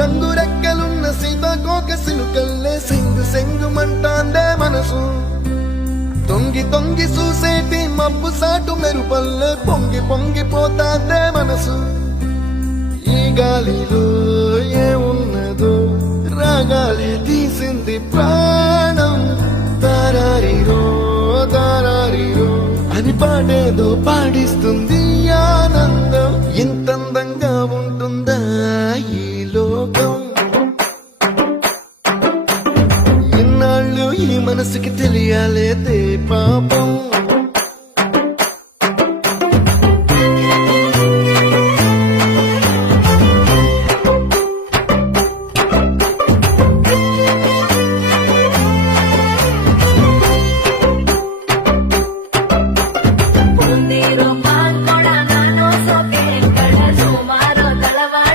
రంగు రెక్కలున్న సీతాకోక సినుకల్లే సెంగు సెంగుమంటాందే మనసు తొంగి తొంగి చూసేటి మబ్బు సాటు మెరుపల్లే పొంగి పొంగిపోతాందే మనసు ఈ గాలిలో ఏమున్నదో రాగాలే తీసింది ప్రాణం తారారిరో తారారిరో అని పాడేదో పాడిస్తుంది ఆనందం ఎంత అందంగా ఉంటుందా ఈ లోకం